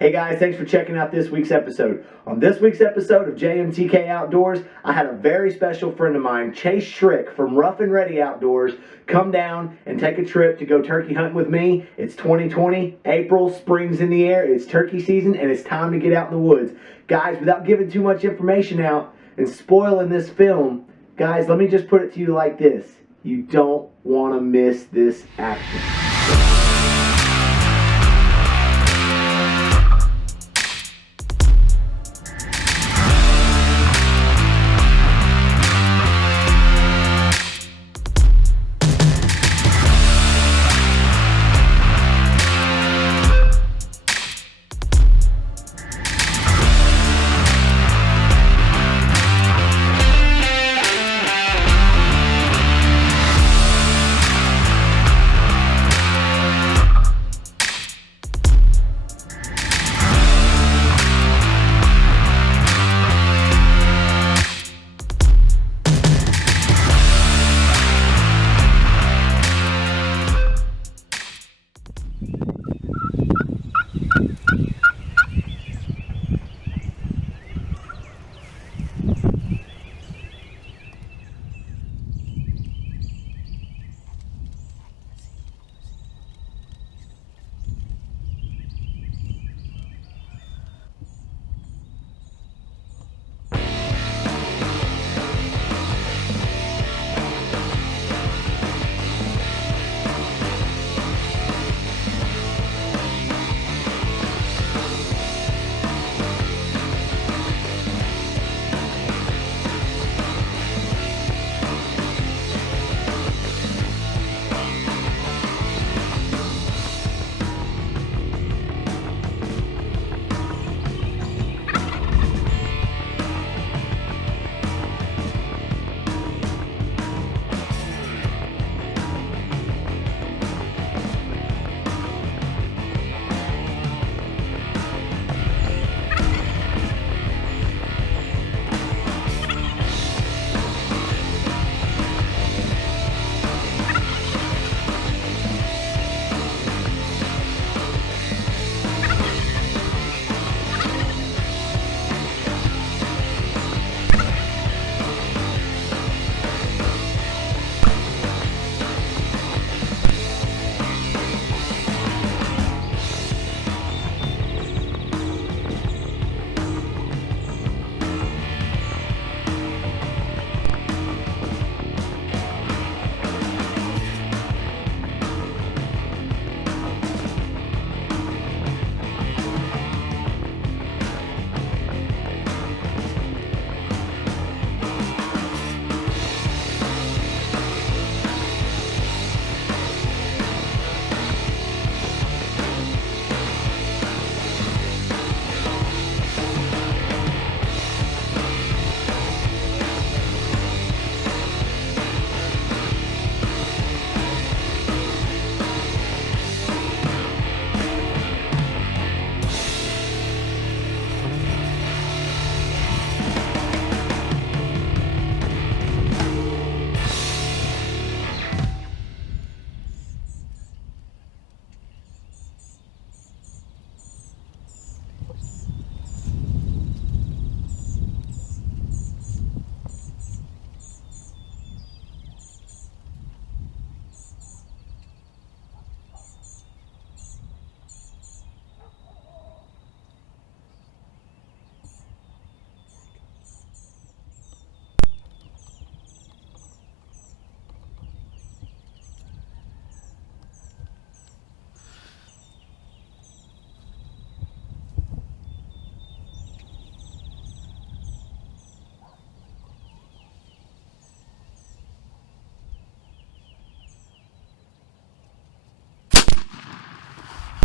Hey guys, thanks for checking out this week's episode. On this week's episode of JMTK Outdoors, I had a very special friend of mine, Chase Schrick from Rough and Ready Outdoors, come down and take a trip to go turkey hunting with me. It's 2020, April, spring's in the air, it's turkey season, and it's time to get out in the woods. Guys, without giving too much information out and spoiling this film, guys, let me just put it to you like this. You don't want to miss this action.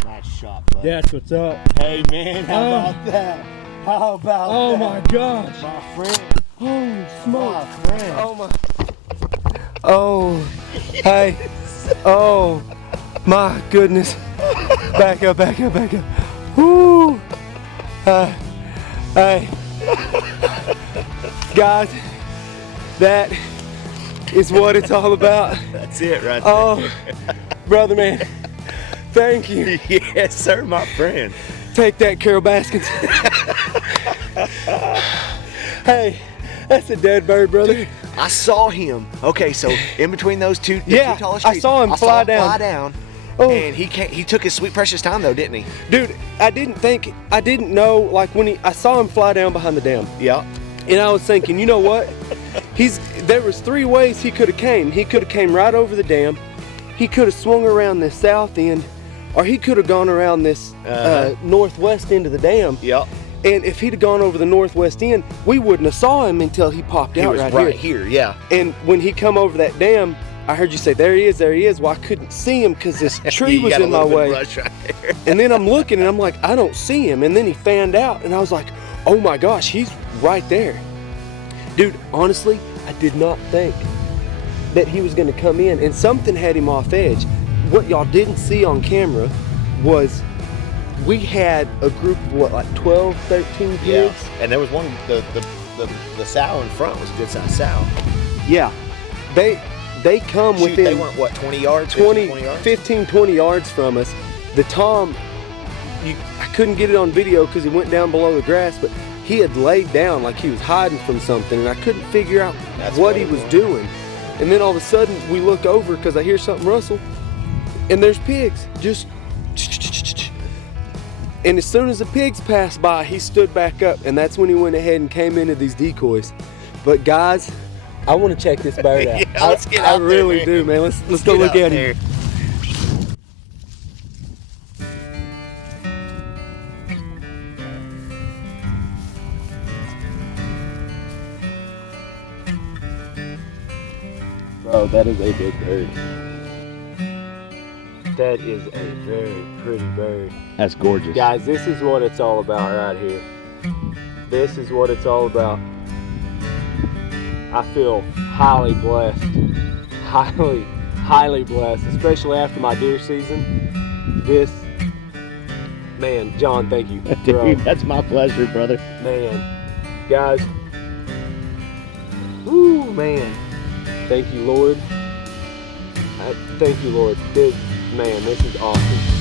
Nice shot, bud. That's what's up. Hey, man, how about that? How about Oh that? my gosh. My friend. Holy smokes. My friend. Oh my. Oh. Hey. Oh. My goodness. Back up, back up, back up. Woo. Hey. Guys, that is what it's all about. That's it right there. Oh, brother man. Thank you. Yes, sir, my friend. Take that, Carol Baskins. Hey, that's a dead bird, brother. Dude, I saw him. Okay, so in between those two, Yeah, two tallest I trees, saw him fly down. Oh. And he took his sweet precious time though, didn't he? Dude, I didn't know, like when I saw him fly down behind the dam. Yeah. And I was thinking, you know what? There was 3 ways he could have came. He could have came right over the dam. He could have swung around this south end, or he could have gone around this northwest end of the dam. Yep. And if he'd have gone over the northwest end, we wouldn't have saw him until he popped out right here. Yeah. And when he come over that dam, I heard you say, there he is, there he is. Well, I couldn't see him because this tree was in my way. Right there. And then I'm looking and I'm like, I don't see him. And then he fanned out and I was like, oh my gosh, he's right there. Dude, honestly, I did not think that he was gonna come in, and something had him off edge. What y'all didn't see on camera was we had a group of what, like 12, 13 pigs? Yeah. And there was one, the sow in front was a good sized sow. Yeah. They come Shoot, within they weren't what, 20 yards? 15, 20 yards from us. The tom, I couldn't get it on video because he went down below the grass, but he had laid down like he was hiding from something, and I couldn't figure out what he was doing. And then all of a sudden we look over because I hear something rustle, and there's pigs just. And as soon as the pigs passed by, he stood back up, and that's when he went ahead and came into these decoys. But guys, I want to check this bird out. Yeah, let's get out I really do, man. Let's go look at him. Bro, that is a big bird. That is a very pretty bird. That's gorgeous. Guys, this is what it's all about right here. This is what it's all about. I feel highly blessed. Highly blessed, especially after my deer season. This, man, John, thank you. Bro. Dude, that's my pleasure, brother. Man, guys, whoo, man. Thank you, Lord. Thank you, Lord. Man, this is awesome.